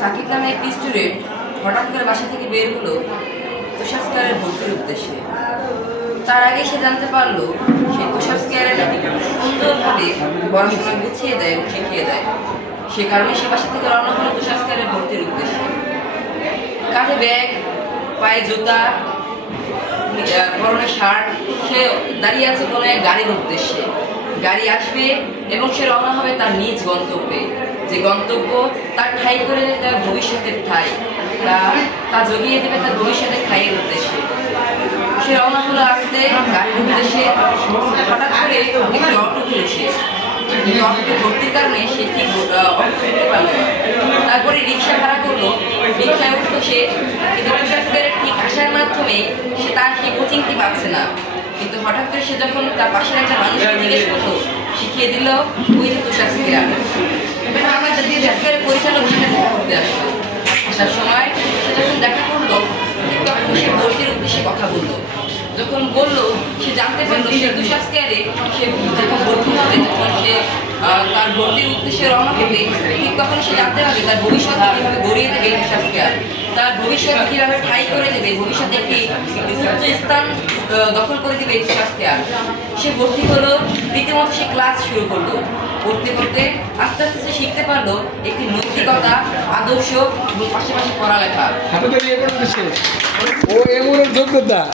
সাকিব নামে একটি স্টুডেন্ট হঠাৎ করে বাসা থেকে বের হলো তুষার স্কয়ারে ভর্তির উদ্দেশ্যে। তার আগে সে জানতে পারলো সে তুষার স্কয়ারে সুন্দরভাবে পড়াশোনা গুছিয়ে দেয় ও শিখিয়ে দেয়। সে কারণে সে বাসা থেকে রওনা হলো তুষার স্কয়ারে ভর্তির উদ্দেশ্যে। কাঁধে ব্যাগ, পায়ে জুতা, পরনে শার্ট, সে দাঁড়িয়ে আছে কোনো এক গাড়ির উদ্দেশ্যে। গাড়ি আসবে এবং সে রওনা হবে তার নিজ গন্তব্যে, যে গন্তব্য তার ঠাঁই করে তার ভবিষ্যতের ঠাঁই, তা জগিয়ে দেবে তার ভবিষ্যতের ঠাঁইয়ের উদ্দেশ্যে। সে রওনা হলো আসতে গাড়ির উদ্দেশ্যে। হঠাৎ করে একটি অটো ঘুরেছে, অটোতে ভর্তির কারণে সে ঠিক অটো উঠতে পারল না। তারপরে রিক্সা ভাড়া করলো, রিক্সায় উঠলো সে, কিন্তু তুষার স্কয়ারে ঠিক আসার মাধ্যমে সে তার সেই কোচিংটি পাচ্ছে না। কিন্তু হঠাৎ করে সে যখন তার পাশের একটা মানুষকে জিজ্ঞেস করলো, শিখিয়ে দিল ওই যে তুষার স্কয়ার। আমার তুষার স্কয়ারের পরিচালক সেটা দেখা করতে আসলো। আসার সময় সে যখন দেখা করলো তখন সে ভর্তির উদ্দেশ্যে কথা বললো। যখন বললো সে জানতে পারলো সে তুষার স্কয়ারে সে যখন ভর্তি হবে, তখন সে তার ভর্তির উদ্দেশ্যে রওনা হবে, ঠিক তখন সে জানতে পারবে তার ভবিষ্যৎ কীভাবে গড়িয়ে দেবে তুষার স্কয়ার, তার ভবিষ্যৎ কীভাবে ঠাঁই করে দেবে, ভবিষ্যতে একটি উচ্চ স্থান দখল করে দেবে তুষার স্কয়ার। সে ভর্তি হলো, রীতিমতো সে ক্লাস শুরু করলো। পড়তে পড়তে আস্তে আস্তে সে শিখতে পারলো একটি নৈতিকতা, আদর্শ এবং পাশাপাশি পড়ালেখা। ও এমন যোগ্যতা।